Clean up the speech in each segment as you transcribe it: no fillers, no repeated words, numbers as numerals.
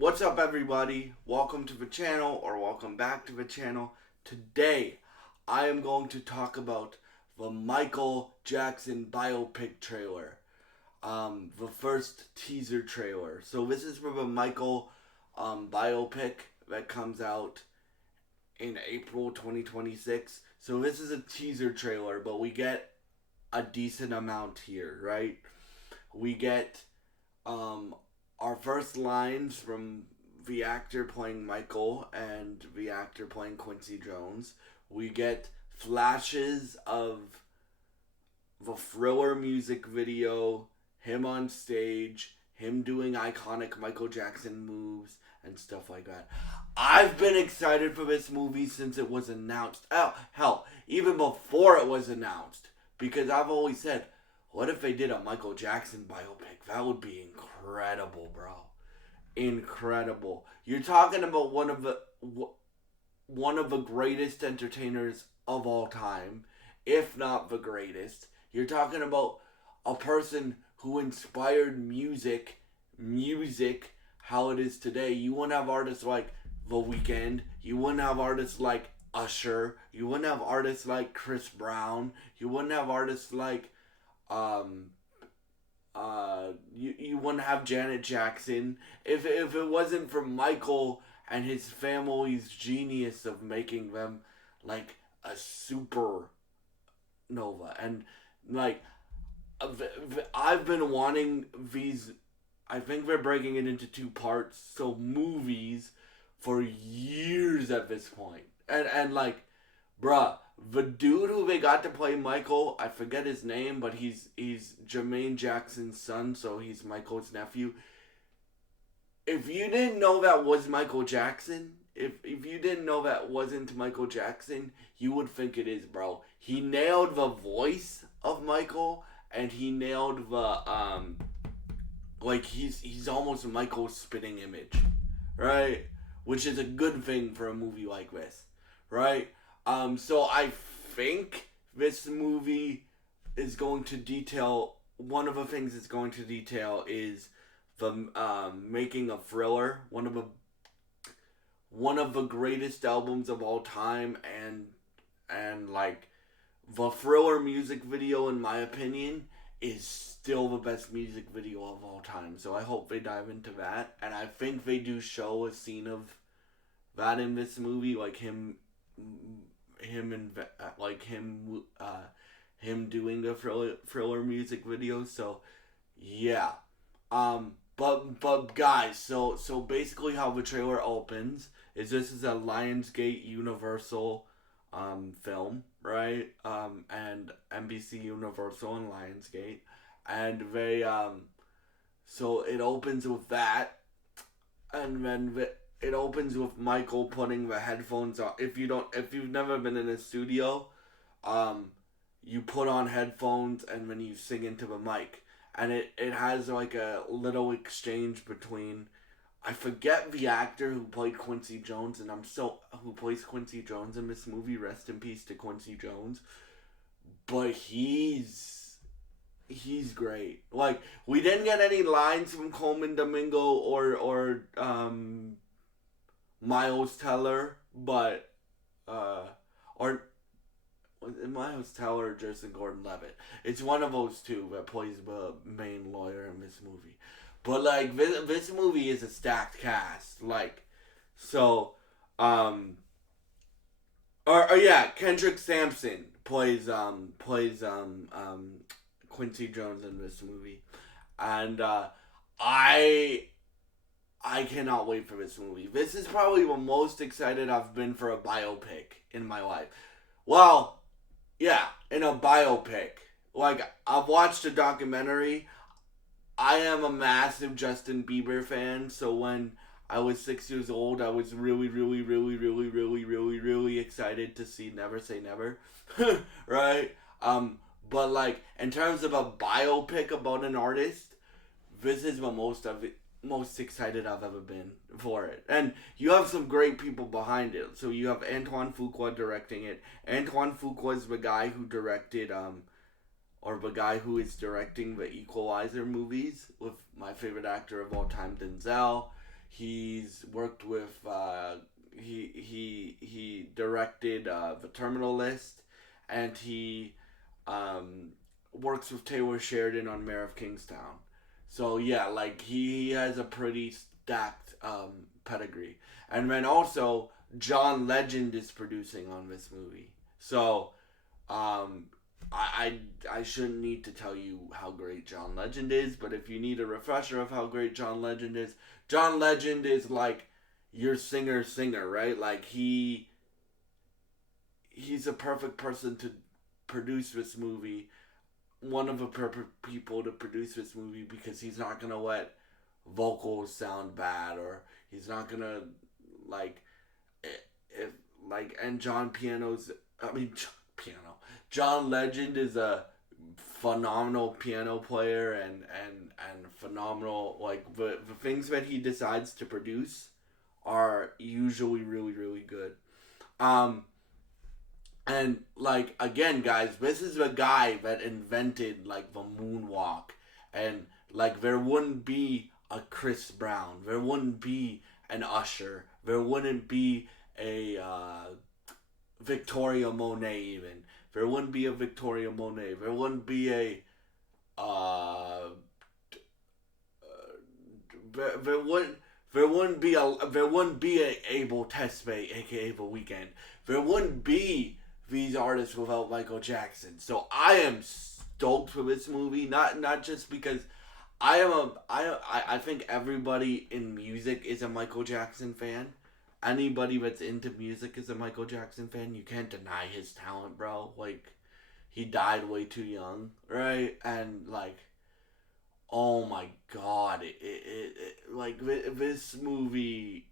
What's up, everybody? Welcome to the channel, or welcome back to the channel. Today, I am going to talk about the Michael Jackson biopic trailer. The first teaser trailer. So this is for the Michael biopic that comes out in April 2026. So this is a teaser trailer, but we get a decent amount here, right? We get um, our first lines from the actor playing Michael and the actor playing Quincy Jones. We get flashes of the Thriller music video, him on stage, him doing iconic Michael Jackson moves and stuff like that. I've been excited for this movie since it was announced. Oh, hell, even before it was announced. Because I've always said, what if they did a Michael Jackson biopic? That would be incredible, bro. Incredible. You're talking about one of the greatest entertainers of all time, if not the greatest. You're talking about a person who inspired music how it is today. You wouldn't have artists like The Weeknd. You wouldn't have artists like Usher. You wouldn't have artists like Chris Brown. You wouldn't have artists like um you wouldn't have Janet Jackson if it wasn't for Michael and his family's genius of making them like a supernova. And like I've been wanting these. I think they're breaking it into two parts, so movies for years at this point. And like, bruh, the dude who they got to play Michael, I forget his name, but he's Jermaine Jackson's son, so he's Michael's nephew. If you didn't know that was Michael Jackson, if you didn't know that wasn't Michael Jackson, you would think it is, bro. He nailed the voice of Michael, and he nailed the like he's almost Michael's spitting image, right? Which is a good thing for a movie like this, right? So I think this movie is going to detail, one of the things it's going to detail is the making of Thriller, one of the greatest albums of all time, and like the Thriller music video, in my opinion, is still the best music video of all time. So I hope they dive into that, and I think they do show a scene of that in this movie, like him and like him doing a Thriller music video. So yeah, but guys, so basically how the trailer opens is this is a Lionsgate Universal film, right? And NBC Universal and Lionsgate, and they so it opens with that, and then it opens with Michael putting the headphones on. If you've never been in a studio, you put on headphones and then you sing into the mic, and it has like a little exchange between, I forget the actor who played Quincy Jones, and who plays Quincy Jones in this movie. Rest in peace to Quincy Jones, but he's great. Like, we didn't get any lines from Coleman Domingo or Miles Teller, but or was it Miles Teller or Justin Gordon-Levitt? It's one of those two that plays the main lawyer in this movie. But like this movie is a stacked cast. Like, so or yeah, Kendrick Sampson plays Quincy Jones in this movie, and I cannot wait for this movie. This is probably the most excited I've been for a biopic in my life. Well, yeah, in a biopic. Like, I've watched a documentary. I am a massive Justin Bieber fan, so when I was 6 years old, I was really, really, really, really, really, really, really excited to see Never Say Never. Right? But like, in terms of a biopic about an artist, this is the most excited I've ever been for it. And you have some great people behind it. So you have Antoine Fuqua directing it. Antoine Fuqua is the guy who directed or the guy who is directing the Equalizer movies with my favorite actor of all time, Denzel. He's worked with he directed The Terminal List, and he um, works with Taylor Sheridan on Mayor of Kingstown. So yeah, like he has a pretty stacked pedigree. And then also John Legend is producing on this movie. So um, I shouldn't need to tell you how great John Legend is, but if you need a refresher of how great John Legend is, John Legend is like your singer, right? Like he's a perfect person to produce this movie, one of the perfect people to produce this movie, because he's not gonna let vocals sound bad, or he's not gonna like if like and John Piano's I mean Piano John Legend is a phenomenal piano player, and phenomenal, like the things that he decides to produce are usually really really good. um and like again, guys, this is the guy that invented like the moonwalk, and like there wouldn't be a Chris Brown, there wouldn't be an Usher, there wouldn't be a Victoria Monet, even there wouldn't be a Victoria Monet, there wouldn't be a uh, there wouldn't there wouldn't be a Abel Tesfaye, aka The Weekend. There wouldn't be these artists without Michael Jackson. So I am stoked for this movie. Not just because I think everybody in music is a Michael Jackson fan. Anybody that's into music is a Michael Jackson fan. You can't deny his talent, bro. Like he died way too young, right? And like, oh my god, like this movie,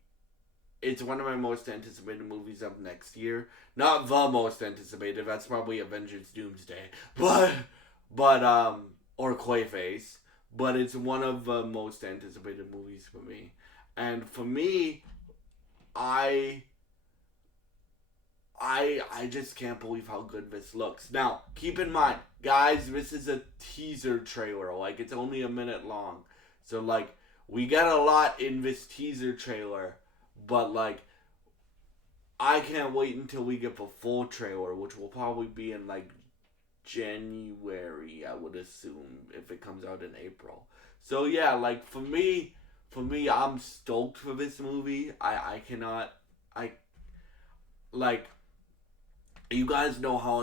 it's one of my most anticipated movies of next year. Not the most anticipated. That's probably Avengers Doomsday, but or Clayface. But it's one of the most anticipated movies for me. And for me, I I just can't believe how good this looks. Now, keep in mind, guys, this is a teaser trailer. Like it's only a minute long. So like we get a lot in this teaser trailer, but like I can't wait until we get the full trailer, which will probably be in like January, I would assume, if it comes out in April. So yeah, like for me, I'm stoked for this movie. I cannot, I like, you guys know how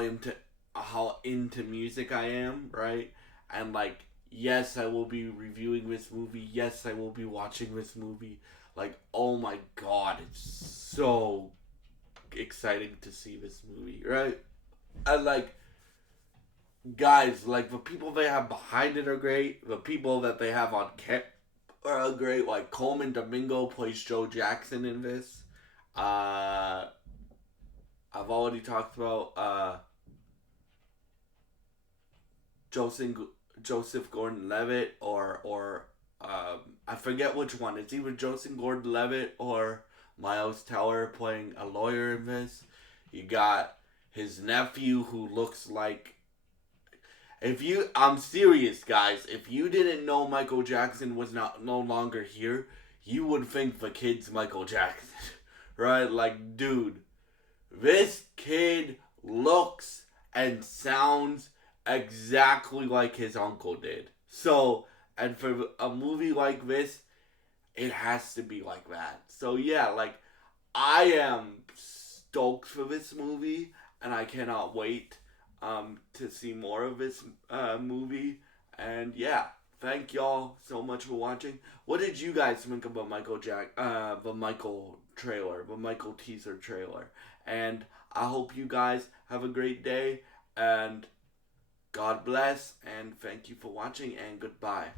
into music I am, right? And like, yes, I will be reviewing this movie. Yes, I will be watching this movie. Like, oh my god, it's so exciting to see this movie, right? And like, guys, like the people they have behind it are great. The people that they have on camp are great. Like Coleman Domingo plays Joe Jackson in this. Uh, I've already talked about Joseph Joseph Gordon-Levitt, or I forget which one. It's either Joseph Gordon-Levitt or Miles Teller playing a lawyer in this. You got his nephew who looks like, if you, I'm serious, guys. If you didn't know Michael Jackson was no longer here, you would think the kid's Michael Jackson, right? Like, dude, this kid looks and sounds exactly like his uncle did. So, and for a movie like this, it has to be like that. So yeah, like I am stoked for this movie, and I cannot wait to see more of this movie. And yeah, thank y'all so much for watching. What did you guys think about the Michael trailer, the Michael teaser trailer? And I hope you guys have a great day, and God bless, and thank you for watching, and goodbye.